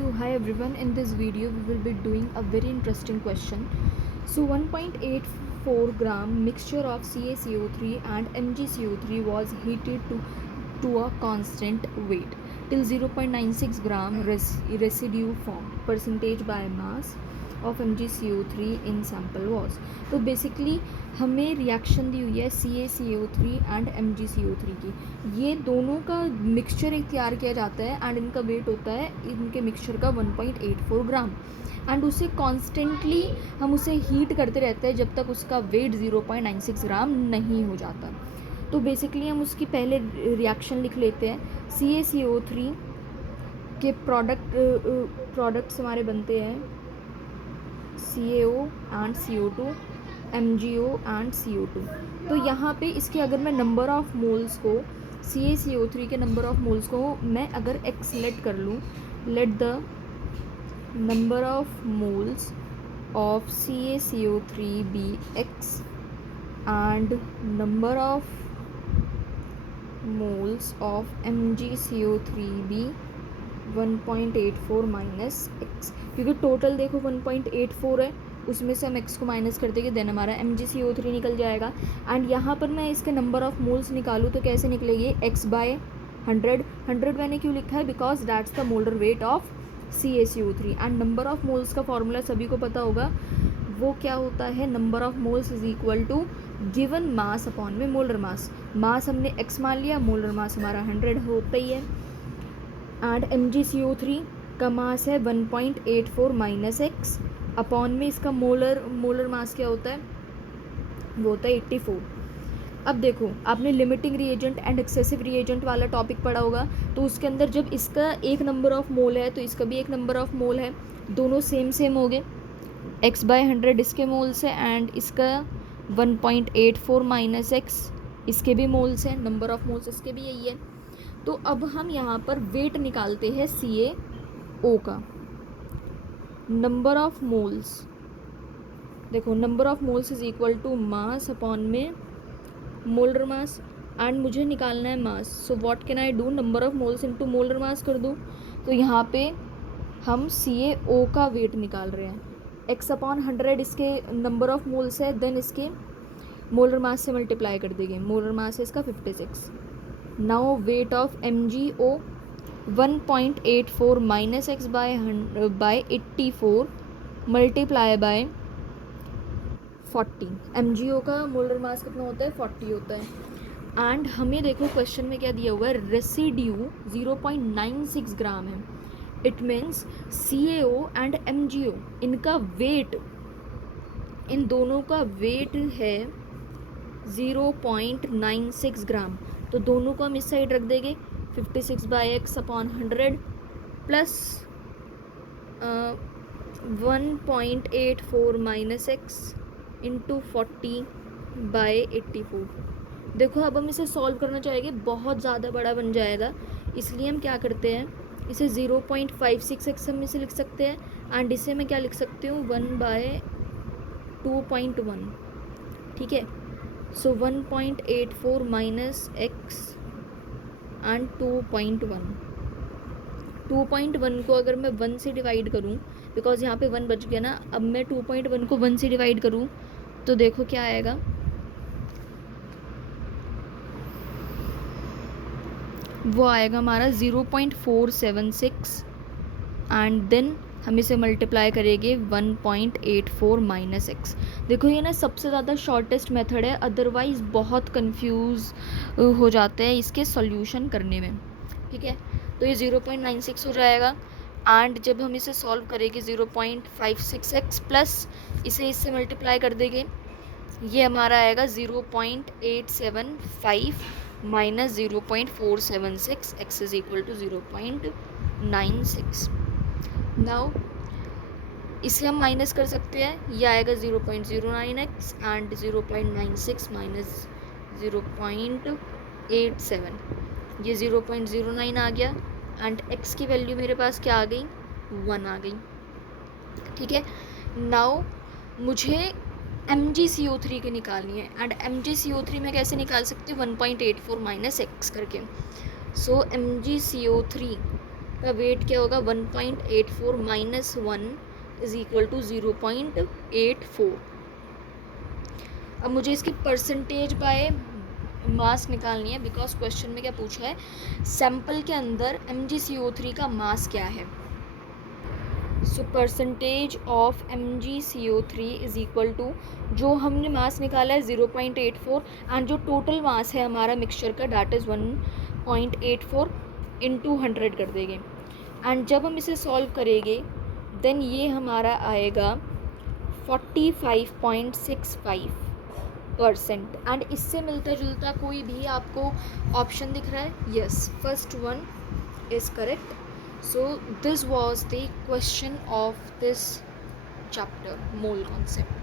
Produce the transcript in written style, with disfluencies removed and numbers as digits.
So hi everyone, in this video we will be doing a very interesting question. So 1.84 gram mixture of CaCO3 and MgCO3 was heated to a constant weight till 0.96 gram residue formed. Percentage by mass of MgCO3 in sample was. तो basically हमें reaction दी हुई है CaCO3 and MgCO3 की. ये दोनों का mixture एक तैयार किया जाता है एंड इनका वेट होता है इनके मिक्सचर का 1.84 ग्राम एंड उसे कॉन्स्टेंटली हम उसे हीट करते रहते हैं जब तक उसका वेट 0.96 ग्राम नहीं हो जाता. तो बेसिकली हम उसकी पहले रिएक्शन लिख लेते हैं. CaCO3 के प्रोडक्ट्स हमारे बनते हैं CaO and CO2, MgO and CO2. तो यहाँ पे इसके अगर मैं नंबर ऑफ मोल्स को CaCO3 के नंबर ऑफ मोल्स को मैं अगर x लेट कर लूँ, let the number of moles of CaCO3 be x and number of moles of MgCO3 be 1.84 minus x, क्योंकि टोटल देखो 1.84 है, उसमें से हम x को माइनस कर देंगे देन हमारा MgCO3 निकल जाएगा. एंड यहाँ पर मैं इसके नंबर ऑफ मोल्स निकालूँ तो कैसे निकलेगी, x बाय 100 मैंने क्यों लिखा है, because that's the molar weight of CaCO3. And number of moles का फॉर्मूला सभी को पता होगा, वो क्या होता है, number of moles is equal to given mass upon में मोलर मास. मास हमने x मान लिया, मोलर मास हमारा 100 होता ही है. एंड MgCO3 का मास है 1.84 माइनस x अपॉन में इसका मोलर मास क्या होता है, वो होता है 84. अब देखो आपने limiting reagent and excessive reagent वाला टॉपिक पढ़ा होगा, तो उसके अंदर जब इसका एक नंबर ऑफ मोल है तो इसका भी एक नंबर ऑफ मोल है, दोनों सेम हो गए. x बाय 100 इसके मोल्स है एंड इसका 1.84 माइनस x इसके भी मोल्स हैं, नंबर ऑफ मोल्स इसके भी यही है. तो अब हम यहाँ पर वेट निकालते हैं CaO का. नंबर ऑफ मोल्स, देखो number of moles is equal to mass upon में मोलर मास एंड मुझे निकालना है mass. So what can I do, number of moles into molar mass कर दूँ. तो यहाँ पे हम CaO का वेट निकाल रहे हैं. x अपॉन 100 इसके नंबर ऑफ मोल्स है, देन इसके मोलर मास से मल्टीप्लाई कर देंगे. मोलर मास है इसका 56. Now weight of MgO 1.84 minus x by 84 multiply by 40. MgO का मोलर मास कितना होता है, 40 होता है. एंड हमें देखो क्वेश्चन में क्या दिया हुआ है, रेसिड्यू 0.96 ग्राम है. It means CaO and MgO इनका वेट, इन दोनों का वेट है 0.96 ग्राम. तो दोनों को हम इस साइड रख देंगे, 56 by x upon 100 plus 1.84 minus x into 40 by 84. देखो अब हम इसे सॉल्व करना चाहेंगे, बहुत ज़्यादा बड़ा बन जाएगा, इसलिए हम क्या करते हैं, इसे 0.56x हम इसे लिख सकते हैं एंड इसे मैं क्या लिख सकती हूँ 1/2.1. ठीक है. सो 1.84 माइनस x एंड 2.1 को अगर मैं 1 से डिवाइड करूँ, बिकॉज यहाँ पे 1 बच गया ना, अब मैं 2.1 को 1 से डिवाइड करूँ तो देखो क्या आएगा, वो आएगा हमारा 0.476 एंड देन हम इसे मल्टीप्लाई करेंगे 1.84 माइनस एक्स. देखो ये ना सबसे ज़्यादा शॉर्टेस्ट मेथड है, अदरवाइज़ बहुत कंफ्यूज हो जाते हैं इसके सॉल्यूशन करने में. ठीक है. तो ये 0.96 हो जाएगा एंड जब हम इसे सॉल्व करेंगे 0.56x प्लस इसे इससे मल्टीप्लाई कर देंगे, ये हमारा आएगा 0.875 minus 0.476, x is equal to 0.96. Now इसे हम माइनस कर सकते हैं, ये आएगा 0.09x एंड 0.96 माइनस 0.87, ये 0.09 आ गया एंड x की वैल्यू मेरे पास क्या आ गई, 1 आ गई. ठीक है. नाउ मुझे MgCO3 की निकालनी है एंड MgCO3 मैं कैसे निकाल सकती हूँ, 1.84 माइनस x करके. सो MgCO3 का वेट क्या होगा 1.84 माइनस 1 इज इक्वल टू 0.84। अब मुझे इसकी परसेंटेज बाय मास निकालनी है, बिकॉज क्वेश्चन में क्या पूछा है, सैंपल के अंदर MgCO3 का मास क्या है। So percentage of MgCO3 is equal to, जो हमने मास निकाला है 0.84 एंड जो टोटल मास है हमारा मिक्सचर का डैट इज़ 1.84 इंटू 100 कर देंगे। एंड जब हम इसे सॉल्व करेंगे देन ये हमारा आएगा 45.65%। एंड इससे मिलता जुलता कोई भी आपको ऑप्शन दिख रहा है? Yes, first one is correct. So this was the question of this chapter, mole concept.